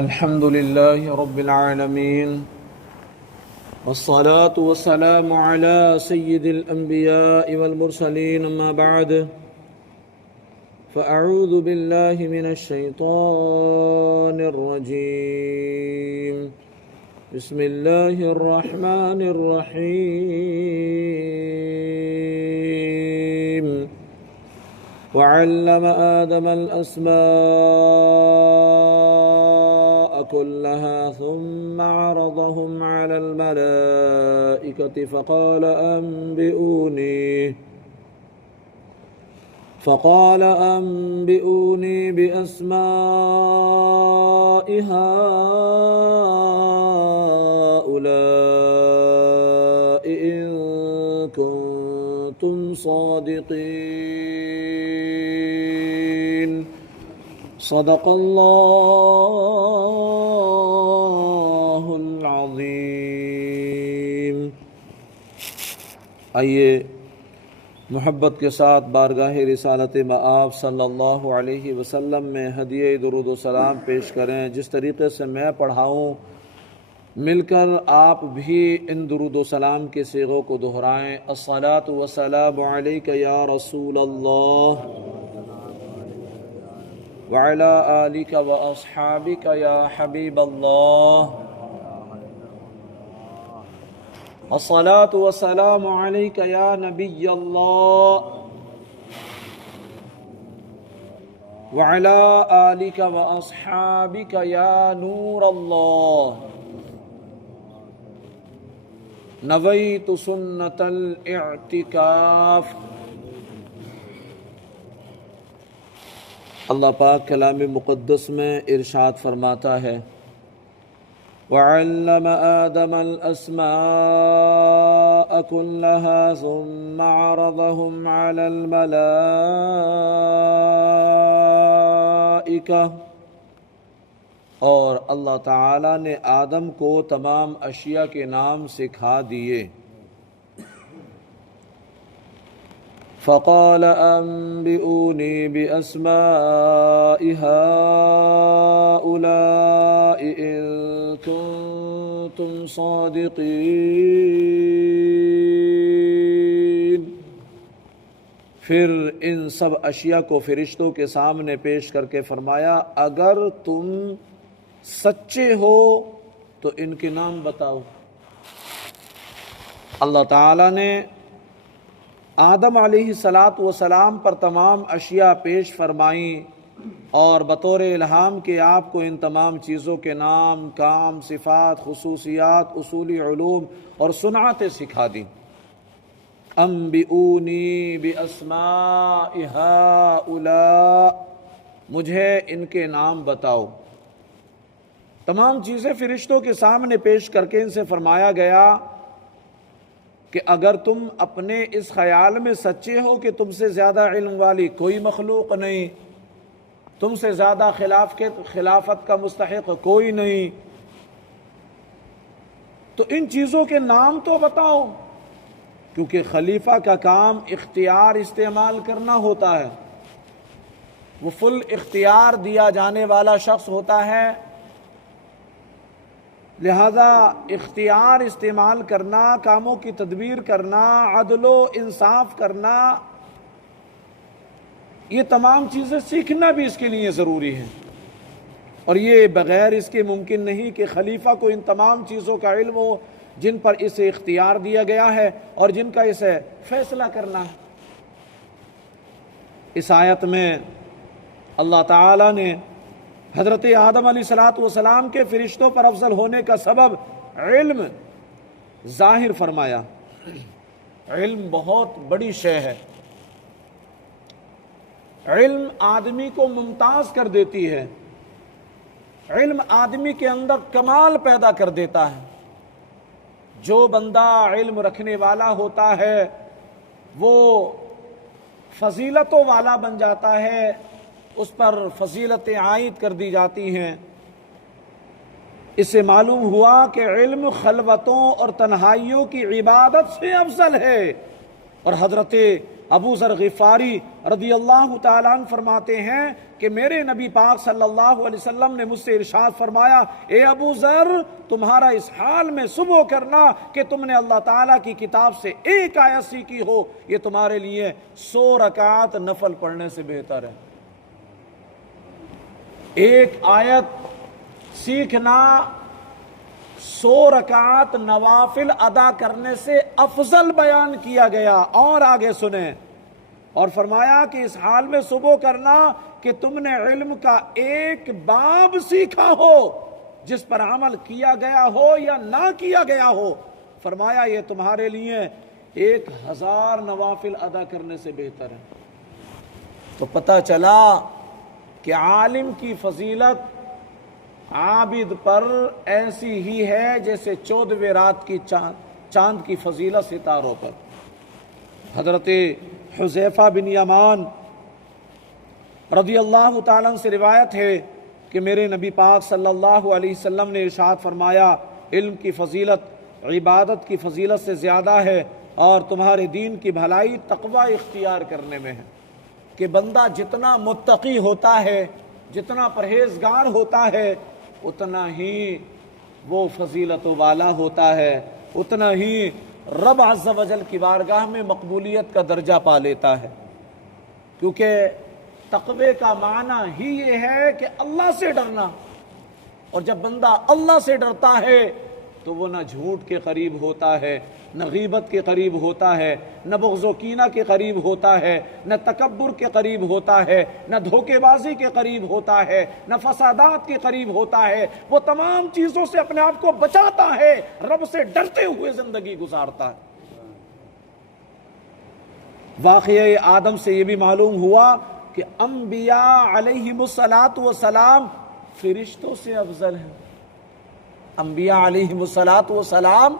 الحمد لله رب العالمين والصلاة والسلام على سيد الأنبياء والمرسلين أما بعد فأعوذ بالله من الشيطان الرجيم بسم الله الرحمن الرحيم وعلم آدم الأسماء كلها ثم عرضهم على الملائكة فقال أنبئوني بأسماء هؤلاء إن كنتم صادقين صدق اللہ العظیم۔ آئیے محبت کے ساتھ بارگاہ رسالت مآب صلی اللہ علیہ وسلم میں ہدیہ درود و سلام پیش کریں۔ جس طریقے سے میں پڑھاؤں مل کر آپ بھی ان درود و سلام کے صیغوں کو دہرائیں۔ الصلاۃ والسلام علیک یا رسول اللہ وعلی آلک واصحابک یا حبیب اللہ۔ الصلاۃ والسلام علیک یا نبی اللہ وعلی آلک واصحابک یا نور اللہ۔ نویت سنت الاعتکاف۔ اللہ پاک کلام مقدس میں ارشاد فرماتا ہے وَعَلَّمَ آدَمَ الْأَسْمَاءَ كُلَّهَا ثُمَّ عَرَضَهُمْ عَلَى الْمَلَائِكَةِ، اور اللہ تعالیٰ نے آدم کو تمام اشیاء کے نام سکھا دیے۔ فقال انبئونی باسماء هؤلاء ان کنتم صادقین۔ پھر ان سب اشیاء کو فرشتوں کے سامنے پیش کر کے فرمایا اگر تم سچے ہو تو ان کے نام بتاؤ۔ اللہ تعالیٰ نے آدم علیہ السلام پر تمام اشیاء پیش فرمائیں اور بطور الہام کے آپ کو ان تمام چیزوں کے نام، کام، صفات، خصوصیات، اصولی علوم اور صنعتیں سکھا دیں۔ انبئونی باسماء ہؤلاء، مجھے ان کے نام بتاؤ۔ تمام چیزیں فرشتوں کے سامنے پیش کر کے ان سے فرمایا گیا کہ اگر تم اپنے اس خیال میں سچے ہو کہ تم سے زیادہ علم والی کوئی مخلوق نہیں، تم سے زیادہ خلافت کا مستحق کوئی نہیں، تو ان چیزوں کے نام تو بتاؤ، کیونکہ خلیفہ کا کام اختیار استعمال کرنا ہوتا ہے، وہ فل اختیار دیا جانے والا شخص ہوتا ہے، لہذا اختیار استعمال کرنا، کاموں کی تدبیر کرنا، عدل و انصاف کرنا، یہ تمام چیزیں سیکھنا بھی اس کے لیے ضروری ہے، اور یہ بغیر اس کے ممکن نہیں کہ خلیفہ کو ان تمام چیزوں کا علم ہو جن پر اسے اختیار دیا گیا ہے اور جن کا اسے فیصلہ کرنا ہے۔ اس آیت میں اللہ تعالیٰ نے حضرت آدم علیہ السلام کے فرشتوں پر افضل ہونے کا سبب علم ظاہر فرمایا۔ علم بہت بڑی شے ہے، علم آدمی کو ممتاز کر دیتی ہے، علم آدمی کے اندر کمال پیدا کر دیتا ہے۔ جو بندہ علم رکھنے والا ہوتا ہے وہ فضیلتوں والا بن جاتا ہے، اس پر فضیلتیں عائد کر دی جاتی ہیں۔ اس سے معلوم ہوا کہ علم خلوتوں اور تنہائیوں کی عبادت سے افضل ہے، اور حضرت ابو ذر غفاری رضی اللہ تعالیٰ عنہ فرماتے ہیں کہ میرے نبی پاک صلی اللہ علیہ وسلم نے مجھ سے ارشاد فرمایا، اے ابو ذر، تمہارا اس حال میں صبح کرنا کہ تم نے اللہ تعالیٰ کی کتاب سے ایک آیت سیکھی ہو، یہ تمہارے لیے 100 رکعت نفل پڑھنے سے بہتر ہے۔ ایک آیت سیکھنا 100 رکعت نوافل ادا کرنے سے افضل بیان کیا گیا۔ اور آگے سنیں، اور فرمایا کہ اس حال میں صبح کرنا کہ تم نے علم کا ایک باب سیکھا ہو جس پر عمل کیا گیا ہو یا نہ کیا گیا ہو، فرمایا یہ تمہارے لیے 1000 نوافل ادا کرنے سے بہتر ہے۔ تو پتہ چلا کہ عالم کی فضیلت عابد پر ایسی ہی ہے جیسے 14ویں رات کی چاند کی فضیلت ستاروں پر۔ حضرت حذیفہ بن یمان رضی اللہ تعالیٰ عنہ سے روایت ہے کہ میرے نبی پاک صلی اللہ علیہ وسلم نے ارشاد فرمایا، علم کی فضیلت عبادت کی فضیلت سے زیادہ ہے، اور تمہارے دین کی بھلائی تقوی اختیار کرنے میں ہے۔ کہ بندہ جتنا متقی ہوتا ہے، جتنا پرہیزگار ہوتا ہے، اتنا ہی وہ فضیلت والا ہوتا ہے، اتنا ہی رب عز و جل کی بارگاہ میں مقبولیت کا درجہ پا لیتا ہے۔ کیونکہ تقوی کا معنی ہی یہ ہے کہ اللہ سے ڈرنا، اور جب بندہ اللہ سے ڈرتا ہے تو وہ نہ جھوٹ کے قریب ہوتا ہے، نہ غیبت کے قریب ہوتا ہے، نہ بغض و کینہ کے قریب ہوتا ہے، نہ تکبر کے قریب ہوتا ہے، نہ دھوکے بازی کے قریب ہوتا ہے، نہ فسادات کے قریب ہوتا ہے۔ وہ تمام چیزوں سے اپنے آپ کو بچاتا ہے، رب سے ڈرتے ہوئے زندگی گزارتا ہے۔ واقعہ آدم سے یہ بھی معلوم ہوا کہ انبیاء علیہم السلام فرشتوں سے افضل ہیں۔ انبیاء علیہم السلام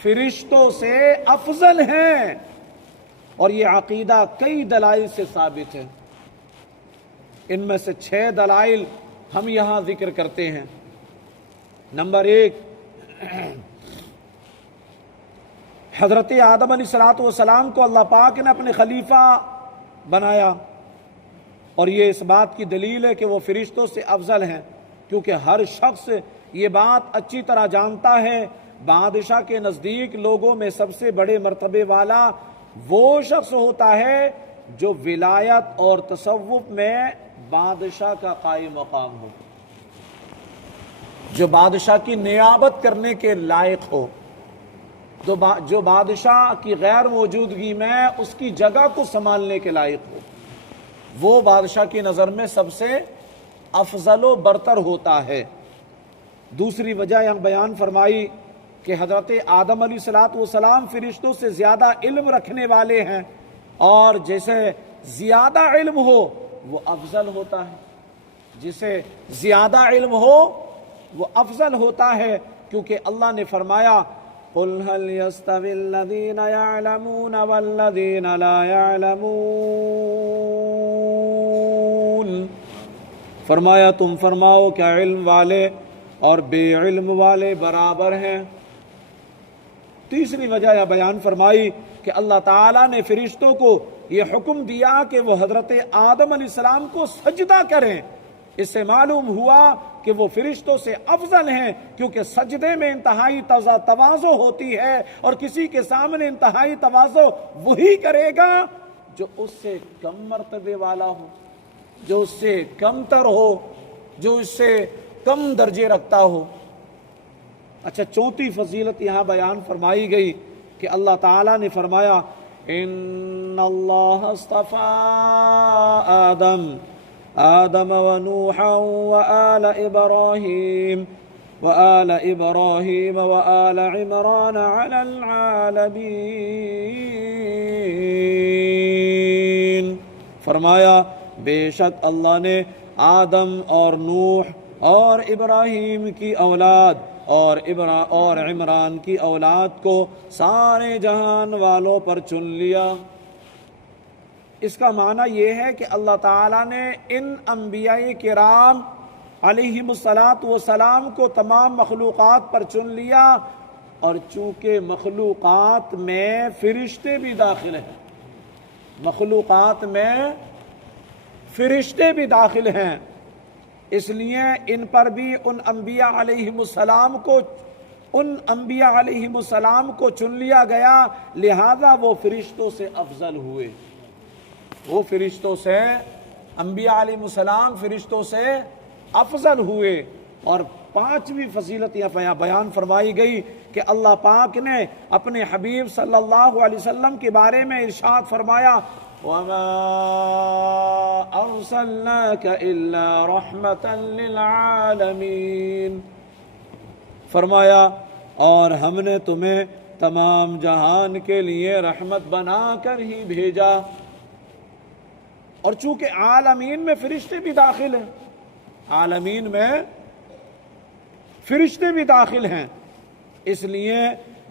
فرشتوں سے افضل ہیں، اور یہ عقیدہ کئی دلائل سے ثابت ہے۔ ان میں سے 6 دلائل ہم یہاں ذکر کرتے ہیں۔ نمبر 1، حضرت آدم علیہ السلام کو اللہ پاک نے اپنے خلیفہ بنایا، اور یہ اس بات کی دلیل ہے کہ وہ فرشتوں سے افضل ہیں، کیونکہ ہر شخص یہ بات اچھی طرح جانتا ہے، بادشاہ کے نزدیک لوگوں میں سب سے بڑے مرتبے والا وہ شخص ہوتا ہے جو ولایت اور تصوف میں بادشاہ کا قائم مقام ہو، جو بادشاہ کی نیابت کرنے کے لائق ہو، جو بادشاہ کی غیر موجودگی میں اس کی جگہ کو سنبھالنے کے لائق ہو، وہ بادشاہ کی نظر میں سب سے افضل و برتر ہوتا ہے۔ دوسری وجہ یہاں بیان فرمائی کہ حضرت آدم علیہ السلام فرشتوں سے زیادہ علم رکھنے والے ہیں، اور جیسے زیادہ علم ہو وہ افضل ہوتا ہے، جسے زیادہ علم ہو وہ افضل ہوتا ہے، کیونکہ اللہ نے فرمایا قُلْ هَلْ يَسْتَوِي الَّذِينَ يَعْلَمُونَ وَالَّذِينَ لَا يَعْلَمُونَ، فرمایا تم فرماؤ کیا علم والے اور بے علم والے برابر ہیں۔ تیسری وجہ یہ بیان فرمائی کہ اللہ تعالیٰ نے فرشتوں کو یہ حکم دیا کہ وہ حضرت آدم علیہ السلام کو سجدہ کریں۔ اس سے معلوم ہوا کہ وہ فرشتوں سے افضل ہیں، کیونکہ سجدے میں انتہائی تواضع ہوتی ہے، اور کسی کے سامنے انتہائی تواضع وہی کرے گا جو اس سے کم مرتبے والا ہو، جو اس سے کم تر ہو، جو اس سے کم درجے رکھتا ہو۔ اچھا، چوتھی فضیلت یہاں بیان فرمائی گئی کہ اللہ تعالیٰ نے فرمایا ان اللہ اصطفى آدم ونوحا وآل ابراہیم وآل عمران علی العالمین، فرمایا بے شک اللہ نے آدم اور نوح اور ابراہیم کی اولاد اور عمران کی اولاد کو سارے جہان والوں پر چن لیا۔ اس کا معنی یہ ہے کہ اللہ تعالیٰ نے ان انبیاء کرام علیہم السلام کو تمام مخلوقات پر چن لیا، اور چونکہ مخلوقات میں فرشتے بھی داخل ہیں، مخلوقات میں فرشتے بھی داخل ہیں، اس لیے ان پر بھی ان انبیاء علیہم السلام کو چن لیا گیا، لہذا وہ فرشتوں سے افضل ہوئے۔ وہ فرشتوں سے، انبیاء علیہ السلام فرشتوں سے افضل ہوئے۔ اور پانچویں فضیلت یہاں بیان فرمائی گئی کہ اللہ پاک نے اپنے حبیب صلی اللہ علیہ وسلم کے بارے میں ارشاد فرمایا وَمَا أَرْسَلْنَاكَ إِلَّا رَحْمَةً لِلْعَالَمِينَ، فرمایا اور ہم نے تمہیں تمام جہان کے لیے رحمت بنا کر ہی بھیجا۔ اور چونکہ عالمین میں فرشتے بھی داخل ہیں، عالمین میں فرشتے بھی داخل ہیں، اس لیے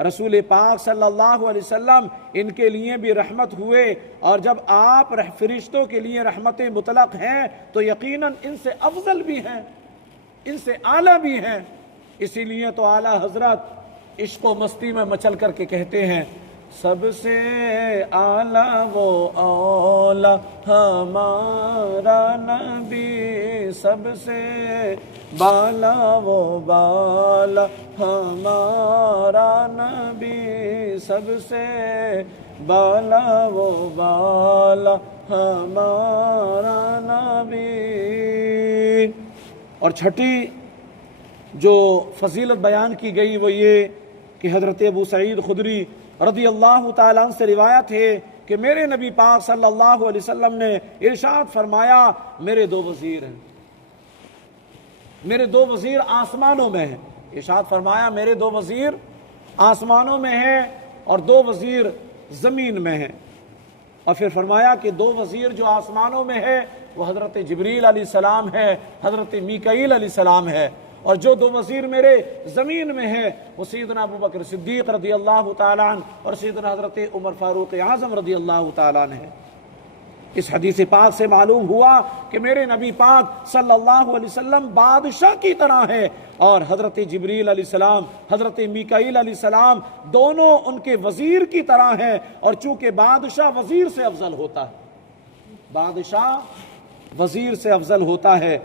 رسول پاک صلی اللہ علیہ وسلم ان کے لیے بھی رحمت ہوئے۔ اور جب آپ فرشتوں کے لیے رحمت مطلق ہیں تو یقیناً ان سے افضل بھی ہیں، ان سے اعلیٰ بھی ہیں۔ اسی لیے تو اعلیٰ حضرت عشق و مستی میں مچل کر کے کہتے ہیں سب سے اعلیٰ وہ اولا ہمارا نبی، سب سے بالا وہ بالا ہمارا نبی، سب سے بالا وہ بالا ہمارا نبی۔ اور چھٹی جو فضیلت بیان کی گئی وہ یہ کہ حضرت ابو سعید خدری رضی اللہ تعالیٰ عنہ سے روایت ہے کہ میرے نبی پاک صلی اللہ علیہ وسلم نے ارشاد فرمایا میرے دو وزیر ہیں، میرے دو وزیر آسمانوں میں ہیں۔ ارشاد فرمایا میرے دو وزیر آسمانوں میں ہیں اور دو وزیر زمین میں ہیں۔ اور پھر فرمایا کہ دو وزیر جو آسمانوں میں ہے وہ حضرت جبریل علیہ السلام ہے، حضرت میکائیل علیہ السلام ہے، اور جو دو وزیر میرے زمین میں ہیں وہ سیدنا ابو بکر صدیق رضی اللہ تعالیٰ عنہ اور سیدنا حضرت عمر فاروق اعظم رضی اللہ تعالیٰ عنہ ہے۔ اس حدیث پاک سے معلوم ہوا کہ میرے نبی پاک صلی اللہ علیہ وسلم بادشاہ کی طرح ہے، اور حضرت جبریل علیہ السلام، حضرت میکائیل علیہ السلام دونوں ان کے وزیر کی طرح ہیں۔ اور چونکہ بادشاہ وزیر سے افضل ہوتا ہے، بادشاہ وزیر سے افضل ہوتا ہے،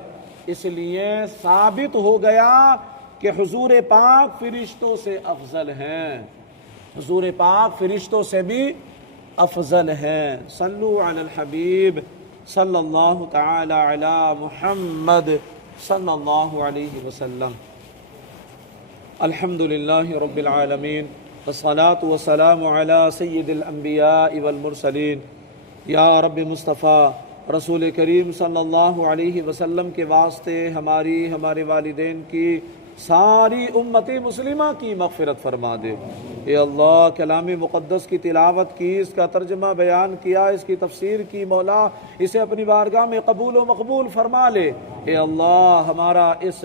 اس لیے ثابت ہو گیا کہ حضور پاک فرشتوں سے افضل ہیں، حضور پاک فرشتوں سے بھی افضل ہیں۔ صلو علی الحبیب صلی اللہ تعالی علی محمد صلی اللہ علیہ وسلم۔ الحمدللہ رب العالمین والصلاة والسلام علی سید الانبیاء والمرسلین۔ یا رب مصطفیٰ رسول کریم صلی اللہ علیہ وسلم کے واسطے ہمارے والدین کی ساری امت مسلمہ کی مغفرت فرما دے۔ اے اللہ کلام مقدس کی تلاوت کی، اس کا ترجمہ بیان کیا، اس کی تفسیر کی، مولا اسے اپنی بارگاہ میں قبول و مقبول فرما لے۔ اے اللہ ہمارا اس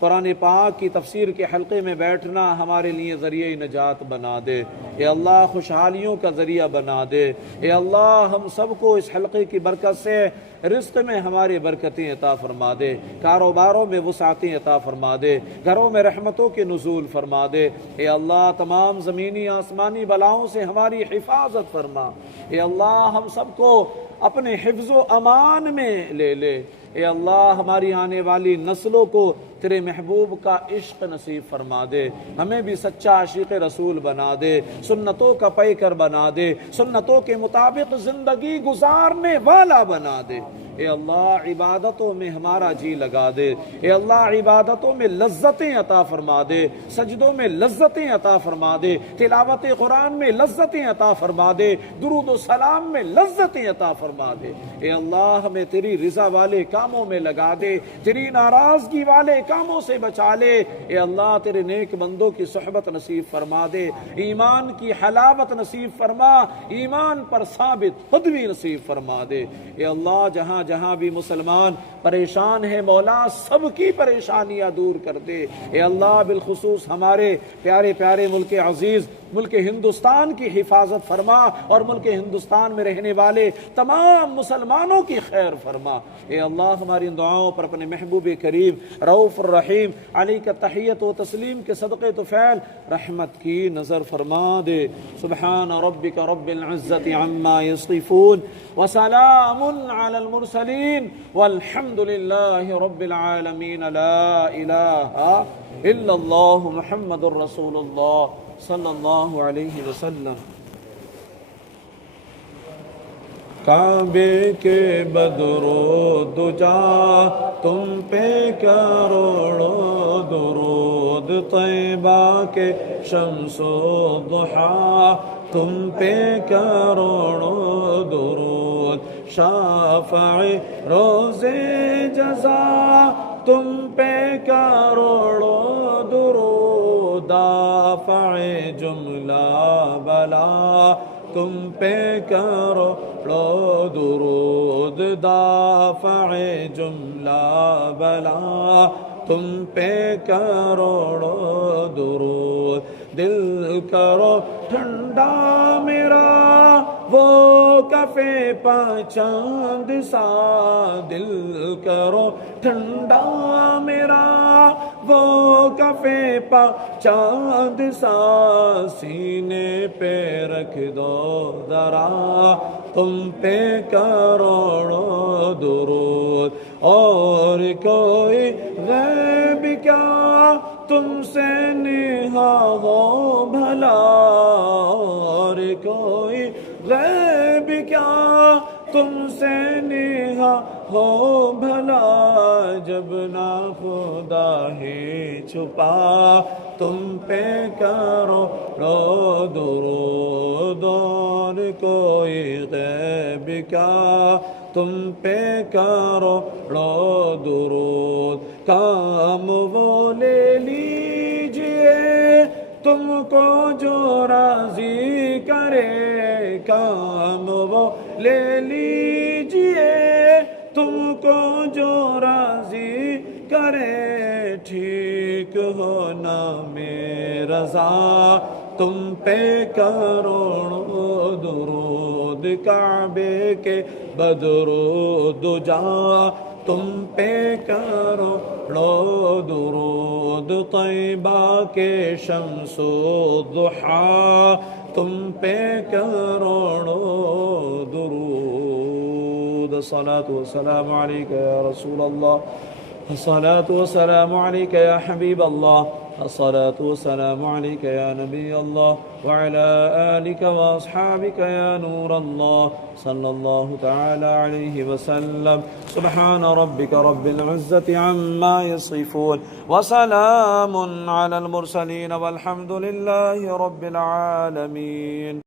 قرآن پاک کی تفسیر کے حلقے میں بیٹھنا ہمارے لیے ذریعہ نجات بنا دے۔ اے اللہ خوشحالیوں کا ذریعہ بنا دے۔ اے اللہ ہم سب کو اس حلقے کی برکت سے رزق میں ہمارے برکتیں عطا فرما دے، کاروباروں میں وسعتیں عطا فرما دے، گھروں میں رحمتوں کے نزول فرما دے۔ اے اللہ تمام زمینی آسمانی بلاؤں سے ہماری حفاظت فرما۔ اے اللہ ہم سب کو اپنے حفظ و امان میں لے لے۔ اے اللہ ہماری آنے والی نسلوں کو تیرے محبوب کا عشق نصیب فرما دے، ہمیں بھی سچا عاشق رسول بنا دے، سنتوں کا پیکر بنا دے، سنتوں کے مطابق زندگی گزارنے والا بنا دے۔ اے اللہ عبادتوں میں ہمارا جی لگا دے۔ اے اللہ عبادتوں میں لذتیں عطا فرما دے، سجدوں میں لذتیں عطا فرما دے، تلاوت قرآن میں لذتیں عطا فرما دے، درود و سلام میں لذتیں عطا فرما دے۔ اے اللہ ہمیں تیری رضا والے کاموں میں لگا دے، تیری ناراضگی والے کاموں سے بچا لے۔ اے اللہ تیرے نیک بندوں کی صحبت نصیب فرما دے، ایمان کی حلاوت نصیب فرما، ایمان پر ثابت خودوی نصیب فرما دے۔ اے اللہ جہاں جہاں بھی مسلمان پریشان ہے مولا سب کی پریشانیاں دور کر دے۔ اے اللہ بالخصوص ہمارے پیارے پیارے ملک عزیز ملک ہندوستان کی حفاظت فرما اور ملک ہندوستان میں رہنے والے تمام مسلمانوں کی خیر فرما۔ اے اللہ ہماری ان دعاؤں پر اپنے محبوب کریم رؤوف الرحیم علی کا تحیت و تسلیم کے صدقے طفیل رحمت کی نظر فرما دے۔ سبحان ربک رب العزت عما یصفون وسلام علی المرسلین والحمد للہ رب العالمین لا الہ الا اللہ محمد الرسول اللہ صلی اللہ علیہ وسلم۔ کعبے کے بدر و دجا تم پہ کروڑوں درود، طیبہ کے شمس و ضحیٰ تم پہ کروڑوں درود، شافع روز جزا تم پہ کروڑوں درود، دافع جملہ بلا تم پہ کروڑوں درود، دافع جملہ بلا تم پہ کروڑوں درود، دل کرو ٹھنڈا میرا وہ کفے پا چاند سا، دل کرو ٹھنڈا میرا وہ کفے پا چاند سا، سینے پہ رکھ دو ذرا تم پہ کروڑوں درود، اور کوئی غیب کیا تم سے نہا ہو بھلا، اور کوئی غیب کیا تم سے نہا ہو بھلا، جب نہ خدا ہی چھپا تم پہ کروڑوں درود، اور کوئی غیب کیا تم پہ کروڑوں درود، کام وہ لے لیجئے تم کو جو راضی کرے، کام وہ لے لیجئے تم کو جو راضی کرے، ٹھیک ہونا میں رضا تم پہ کروڑوں درود، کعبے کے بدر و دجا تم پہ کروڑوں درود، طیبہ کے شمس و ضحیٰ تم پہ کروڑوں درود۔ الصلاة والسلام علیکہ یا رسول اللہ، الصلاة والسلام علیکہ یا حبیب اللہ، الصلاة والسلام علیکہ یا نبی اللہ، وعلى آلک واصحابک یا نور اللہ، صلی اللہ تعالی علیہ وسلم۔ سبحان ربک رب العزت عما یصفون وسلام علی المرسلین والحمد للہ رب العالمین۔